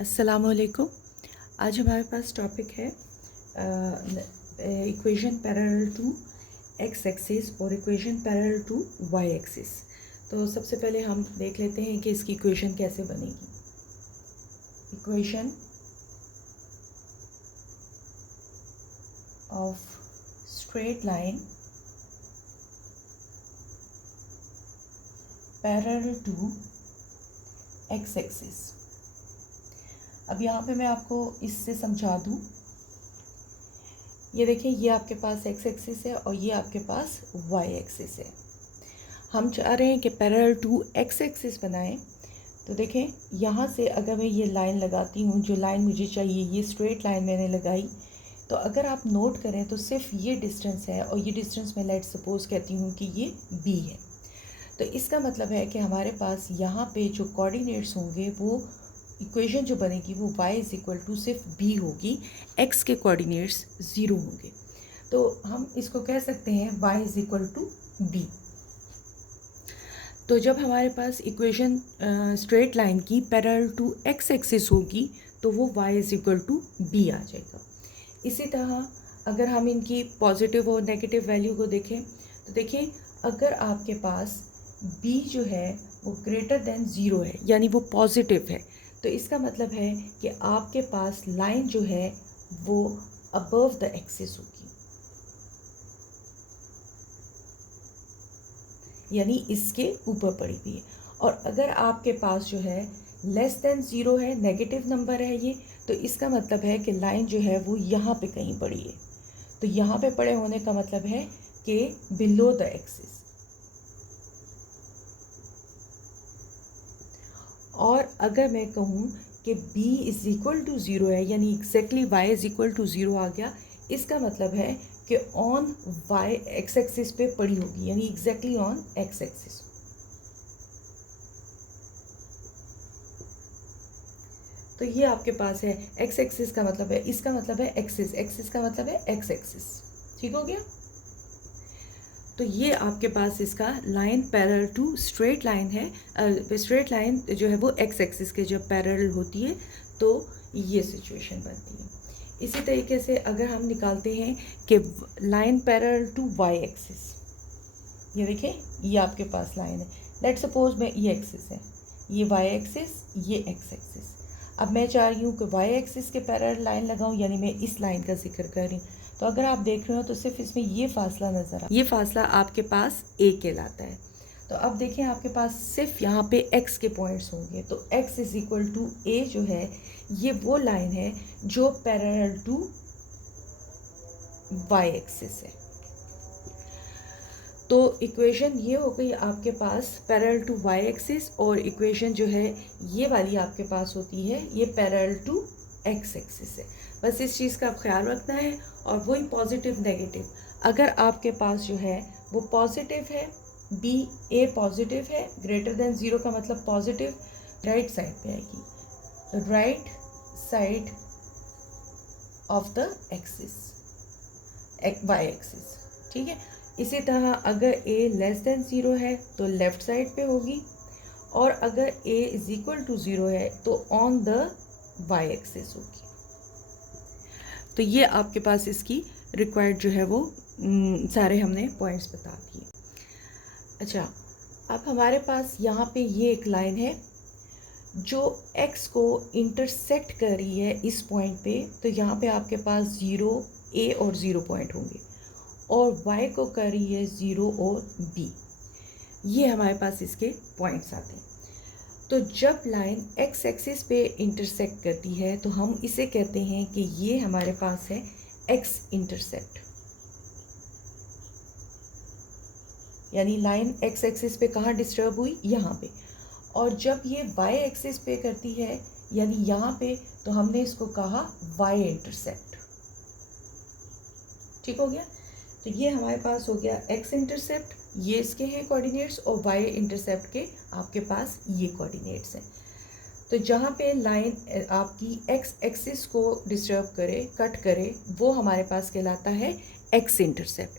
अस्सलामुअलैकुम। आज हमारे पास टॉपिक है equation parallel to x axis और equation parallel to Y axis. तो सबसे पहले हम देख लेते हैं कि इसकी इक्वेशन कैसे बनेगी। Equation of straight line parallel to x axis. अब यहाँ पे मैं आपको इससे समझा दूँ। ये देखिए, ये आपके पास एक्स एक्सिस है और ये आपके पास वाई एक्सिस है। हम चाह रहे हैं कि पैरेलल टू एक्स एक्सिस बनाएं। तो देखें, यहाँ से अगर मैं ये लाइन लगाती हूँ, जो लाइन मुझे चाहिए, ये स्ट्रेट लाइन मैंने लगाई, तो अगर आप नोट करें तो सिर्फ ये डिस्टेंस है और ये डिस्टेंस मैं लेट्स सपोज कहती हूँ कि ये बी है। तो इसका मतलब है कि हमारे पास यहाँ पे जो कोऑर्डिनेट्स होंगे, वो इक्वेशन जो बनेगी वो y इज़ इक्वल टू सिर्फ b होगी, x के कोऑर्डिनेट्स 0 होंगे। तो हम इसको कह सकते हैं y is equal to b। तो जब हमारे पास इक्वेशन स्ट्रेट लाइन की पैरेलल टू x एक्सिस होगी तो वो y is equal to b आ जाएगा। इसी तरह अगर हम इनकी पॉजिटिव और नेगेटिव वैल्यू को देखें तो देखिए, अगर आपके पास b जो है वो ग्रेटर देन 0 है, यानी वो पॉजिटिव है, तो इसका मतलब है कि आपके पास लाइन जो है वो अबव द एक्सिस होगी, यानी इसके ऊपर पड़ी हुई है। और अगर आपके पास जो है लेस देन 0 है, नेगेटिव नंबर है ये, तो इसका मतलब है कि लाइन जो है वो यहाँ पे कहीं पड़ी है। तो यहाँ पे पड़े होने का मतलब है कि बिलो द एक्सिस। और अगर मैं कहूँ कि b इज़ इक्वल टू 0 है, यानी exactly y is equal to 0 आ गया, इसका मतलब है कि ऑन y एक्स एक्सिस पे पड़ी होगी, यानी एग्जैक्टली ऑन एक्स एक्सिस। तो ये आपके पास है एक्स एक्सिस का मतलब है, इसका मतलब है एक्सिस, एक्सिस का मतलब है एक्स एक्सिस। ठीक हो गया। तो ये आपके पास इसका line parallel to straight line है। स्ट्रेट लाइन जो है वो एक्स एक्सिस के जब पैरेलल होती है तो ये सिचुएशन बनती है। इसी तरीके से अगर हम निकालते हैं कि line parallel to Y axis, ये देखें, ये आपके पास लाइन है। लेट सपोज में ये एक्सिस है, ये वाई एक्सिस, ये एक्स एक्सिस। अब मैं चाह रही हूँ कि वाई एक्सिस के पैरेलल लाइन लगाऊँ, यानी मैं इस लाइन का जिक्र कर रही हूँ। तो अगर आप देख रहे हो तो सिर्फ इसमें ये फासला नज़र आ, ये फासला आपके पास ए कहलाता है। तो अब देखें, आपके पास सिर्फ यहाँ पे x के पॉइंट्स होंगे, तो x इज़ इक्वल टू ए जो है, ये वो लाइन है जो पैरेलल टू y एक्सिस है। तो इक्वेशन ये हो गई आपके पास पैरेलल टू y एक्सिस, और इक्वेशन जो है ये वाली आपके पास होती है, ये पैरेलल टू x एक्सिस है। बस इस चीज़ का आप ख्याल रखना है। और वही पॉजिटिव नेगेटिव, अगर आपके पास जो है वो पॉजिटिव है, b a पॉजिटिव है, ग्रेटर देन 0 का मतलब पॉजिटिव, राइट साइड पे आएगी, right side of the axis, y axis. ठीक है। इसी तरह अगर a लेस देन 0 है तो लेफ़्ट साइड पे होगी, और अगर a इज़ इक्वल टू 0 है तो ऑन द y एक्सिस होगी। तो ये आपके पास इसकी रिक्वायर्ड जो है वो सारे हमने पॉइंट्स बता दिए। अच्छा, अब हमारे पास यहाँ पे ये एक लाइन है जो x को इंटरसेक्ट कर रही है इस पॉइंट पे। तो यहाँ पे आपके पास 0 a और 0 पॉइंट होंगे, और y को कर रही है 0 और b। ये हमारे पास इसके पॉइंट्स आते हैं। तो जब लाइन x एक्सिस पे इंटरसेक्ट करती है तो हम इसे कहते हैं कि ये हमारे पास है x इंटरसेप्ट, यानी लाइन x एक्सिस पे कहाँ डिस्टर्ब हुई, यहाँ पे। और जब ये y एक्सिस पे करती है, यानी यहाँ पे, तो हमने इसको कहा y इंटरसेप्ट। ठीक हो गया। तो ये हमारे पास हो गया x इंटरसेप्ट, ये इसके हैं कोऑर्डिनेट्स, और y इंटरसेप्ट के आपके पास ये कोऑर्डिनेट्स हैं। तो जहाँ पे लाइन आपकी x एक्सिस को डिस्टर्ब करे, कट करे, वो हमारे पास कहलाता है x इंटरसेप्ट।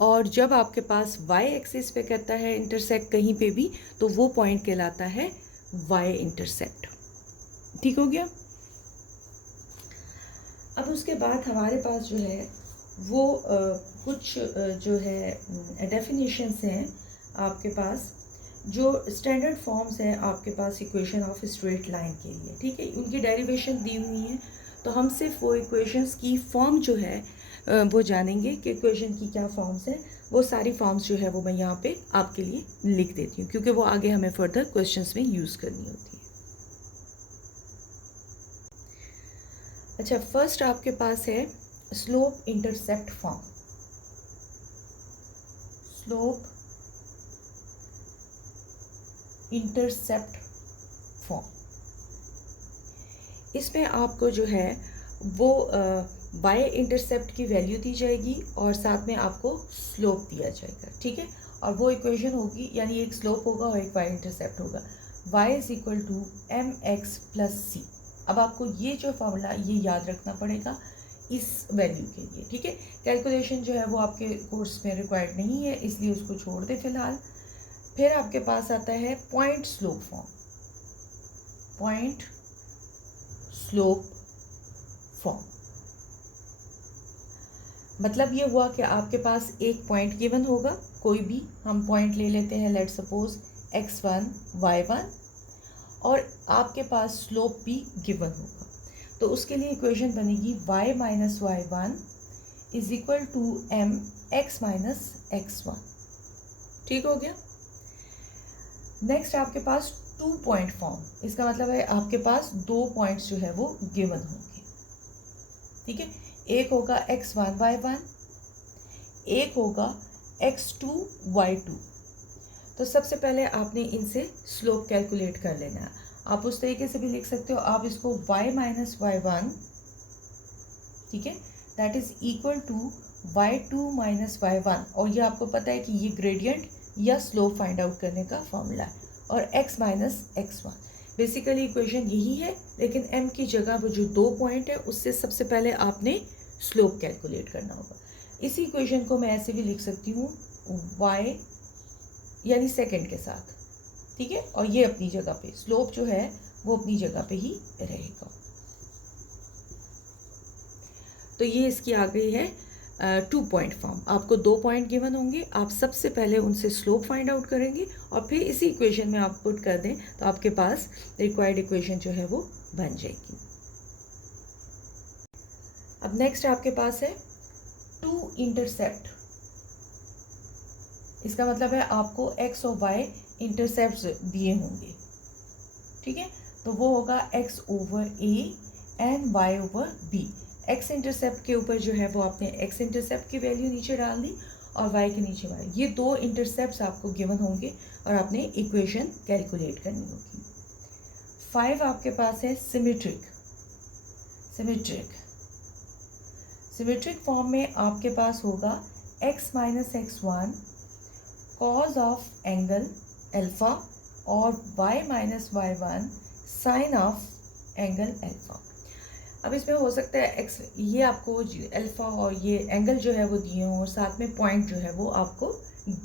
और जब आपके पास y एक्सिस पे करता है इंटरसेक्ट कहीं पे भी, तो वो पॉइंट कहलाता है y इंटरसेप्ट। ठीक हो गया। अब उसके बाद हमारे पास जो है वो कुछ जो है डेफिनेशंस हैं आपके पास, जो स्टैंडर्ड फॉर्म्स हैं आपके पास इक्वेशन ऑफ स्ट्रेट लाइन के लिए, ठीक है। उनकी डेरिवेशन दी हुई हैं, तो हम सिर्फ वो इक्वेशंस की फॉर्म जो है वो जानेंगे कि इक्वेशन की क्या फॉर्म्स हैं। वो सारी फॉर्म्स जो है वो मैं यहाँ पे आपके लिए लिख देती हूँ, क्योंकि वो आगे हमें फर्दर क्वेश्चंस में यूज़ करनी होती है। अच्छा, फर्स्ट आपके पास है slope intercept form. Slope intercept form, इसमें आपको जो है वो बाय इंटरसेप्ट की वैल्यू दी जाएगी और साथ में आपको स्लोप दिया जाएगा, ठीक है। और वो इक्वेशन होगी, यानी एक स्लोप होगा और एक बाय इंटरसेप्ट होगा। y is equal to M X plus C. अब आपको ये जो फॉर्मूला ये याद रखना पड़ेगा इस वैल्यू के लिए, ठीक है। कैलकुलेशन जो है वो आपके कोर्स में रिक्वायर्ड नहीं है, इसलिए उसको छोड़ दे फिलहाल। फिर आपके पास आता है point slope form. Point slope form मतलब ये हुआ कि आपके पास एक पॉइंट गिवन होगा, कोई भी हम पॉइंट ले लेते हैं, लेट सपोज x1 y1, और आपके पास स्लोप भी गिवन होगा। तो उसके लिए इक्वेशन बनेगी y minus y1 is equal to M x minus x1, ठीक हो गया। नेक्स्ट आपके पास 2 पॉइंट फॉर्म, इसका मतलब है आपके पास 2 पॉइंट्स जो है वो गिवन होंगे, ठीक है। एक होगा x1 y1, एक होगा x2 y2। तो सबसे पहले आपने इनसे स्लोप कैलकुलेट कर लेना है। आप उस तरीके से भी लिख सकते हो, आप इसको y माइनस y1, ठीक है, that is equal to y2 minus y1, और ये आपको पता है कि ये ग्रेडियंट या स्लोप फाइंड आउट करने का फॉर्मूला है, और x minus x1। Basically equation यही है, लेकिन m की जगह वो जो 2 पॉइंट है उससे सबसे पहले आपने स्लोप कैलकुलेट करना होगा। इसी इक्वेशन को मैं ऐसे भी लिख सकती हूँ y यानी सेकंड के साथ, ठीक है, और ये अपनी जगह पे स्लोप जो है वो अपनी जगह पे ही रहेगा। तो ये इसकी आ गई है 2 पॉइंट फॉर्म। आपको 2 पॉइंट गिवन होंगे, आप सबसे पहले उनसे स्लोप फाइंड आउट करेंगे और फिर इसी इक्वेशन में आप पुट कर दें तो आपके पास रिक्वायर्ड इक्वेशन जो है वो बन जाएगी। अब नेक्स्ट आपके पास है 2 इंटरसेप्ट। इसका मतलब है आपको x और y इंटरसेप्ट्स दिए होंगे, ठीक है। तो वो होगा x over a and y over b। x intercept के ऊपर जो है वो आपने x इंटरसेप्ट की वैल्यू नीचे डाल दी और y के नीचे y। ये 2 इंटरसेप्ट्स आपको गिवन होंगे और आपने इक्वेशन कैलकुलेट करनी होगी। 5 आपके पास है सिमेट्रिक। सिमेट्रिक फॉर्म में आपके पास होगा x minus x1 cos of angle alpha और y minus y1 sine of angle alpha. अब इसमें हो सकता है x, ये आपको अल्फा और ये एंगल जो है वो दिए हों और साथ में पॉइंट जो है वो आपको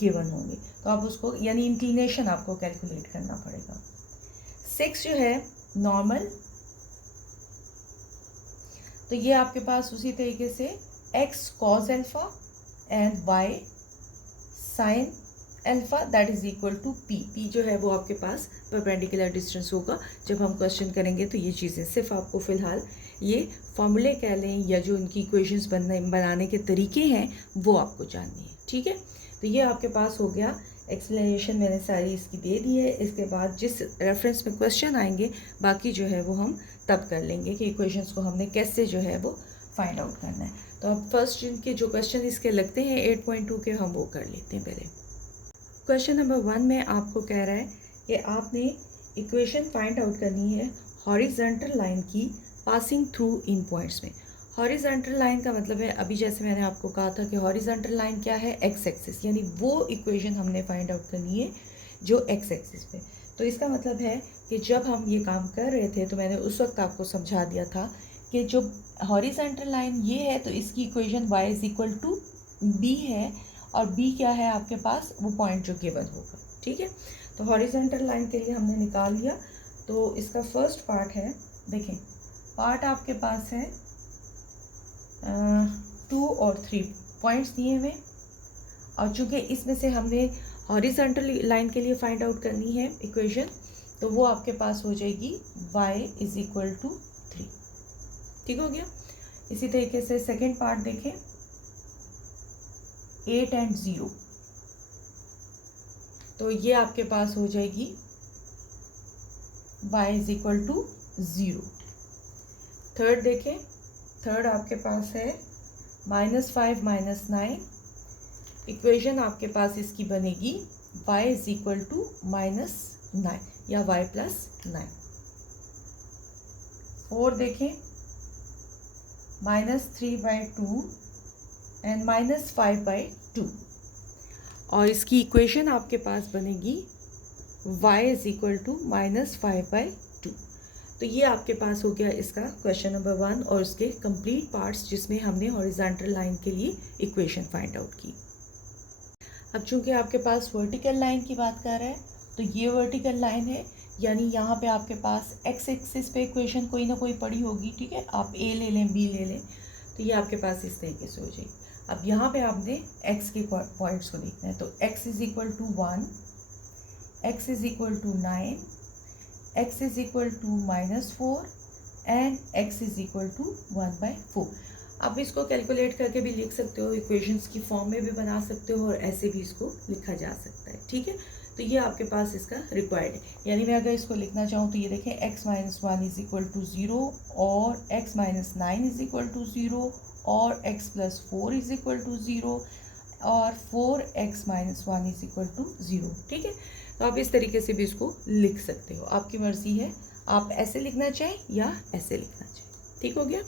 गिवन होंगे, तो आप उसको यानी इंक्लिनेशन आपको कैलकुलेट करना पड़ेगा। 6 जो है नॉर्मल, तो ये आपके पास उसी तरीके से x cos alpha and y sine alpha that is equal to p जो है वो आपके पास परपेंडिकुलर डिस्टेंस होगा। जब हम क्वेश्चन करेंगे तो ये चीज़ें सिर्फ आपको फ़िलहाल ये फॉर्मूले कह लें या जो इनकी इक्वेशंस बनाने के तरीके हैं वो आपको जाननी है, ठीक है। तो ये आपके पास हो गया, एक्सप्लेनेशन मैंने सारी इसकी दे दी है। इसके बाद जिस रेफरेंस में क्वेश्चन आएंगे बाकी जो है वो हम तब कर लेंगे कि इक्वेशंस को हमने कैसे जो है वो फाइंड आउट करना है। तो अब फर्स्ट जिनके जो क्वेश्चन इसके लगते हैं 8.2 के, हम वो कर लेते हैं पहले। क्वेश्चन नंबर 1 में आपको कह रहा है कि आपने इक्वेशन फाइंड आउट करनी है हॉरिजॉन्टल लाइन की पासिंग थ्रू इन पॉइंट्स में। हॉरिजॉन्टल लाइन का मतलब है, अभी जैसे मैंने आपको कहा था कि हॉरिजॉन्टल लाइन क्या है, एक्स एक्सिस, यानी वो इक्वेशन हमने फाइंड आउट करनी है जो एक्स एक्सिस पे। तो इसका मतलब है कि जब हम ये काम कर रहे थे तो मैंने उस वक्त आपको समझा दिया था कि जो हॉरिजॉन्टल लाइन ये है तो इसकी equation y is equal to b है, और b क्या है आपके पास, वो पॉइंट जो गिवन होगा, ठीक है। तो हॉरिजॉन्टल लाइन के लिए हमने निकाल लिया। तो इसका फर्स्ट पार्ट है देखें पार्ट आपके पास है 2 और 3 पॉइंट्स दिए हुए, और चूंकि इसमें से हमने हॉरिजॉन्टल लाइन के लिए फाइंड आउट करनी है इक्वेशन, तो वो आपके पास हो जाएगी y इज इक्वल टू 3। ठीक हो गया। इसी तरीके से सेकेंड पार्ट देखें 8 एंड 0, तो ये आपके पास हो जाएगी y is equal to 0। Third देखें, थर्ड आपके पास है -5 -9, इक्वेशन आपके पास इसकी बनेगी y इज इक्वल टू -9 या y प्लस 9। फोर देखें -3/2 एंड -5/2, और इसकी इक्वेशन आपके पास बनेगी y इज इक्वल टू -5/2। तो ये आपके पास हो गया इसका क्वेश्चन नंबर 1 और उसके कंप्लीट पार्ट्स, जिसमें हमने हॉरिजॉन्टल लाइन के लिए इक्वेशन फाइंड आउट की। अब चूंकि आपके पास वर्टिकल लाइन की बात कर रहा है, तो ये वर्टिकल लाइन है, यानी यहाँ पे आपके पास x एक्सिस पे इक्वेशन कोई ना कोई पड़ी होगी। ठीक है, आप a ले लें b ले लें, तो ये आपके पास इस तरीके से हो जाएगी। अब यहाँ पे आपने x के पॉइंट्स को देखना है, तो x is equal to 1, x is equal to 9, x is equal to -4 and x is equal to 1/4। आप इसको कैलकुलेट करके भी लिख सकते हो, इक्वेशंस की फॉर्म में भी बना सकते हो, और ऐसे भी इसको लिखा जा सकता है। ठीक है, तो ये आपके पास इसका रिक्वायर्ड है। यानी मैं अगर इसको लिखना चाहूँ तो ये देखें x - 1 इज इक्वल टू 0 और x - 9 इज इक्वल टू 0 और x + 4 इज इक्वल टू 0 और 4x - 1 इज इक्वल टू 0। ठीक है, तो आप इस तरीके से भी इसको लिख सकते हो, आपकी मर्ज़ी है, आप ऐसे लिखना चाहें या ऐसे लिखना चाहें। ठीक हो गया।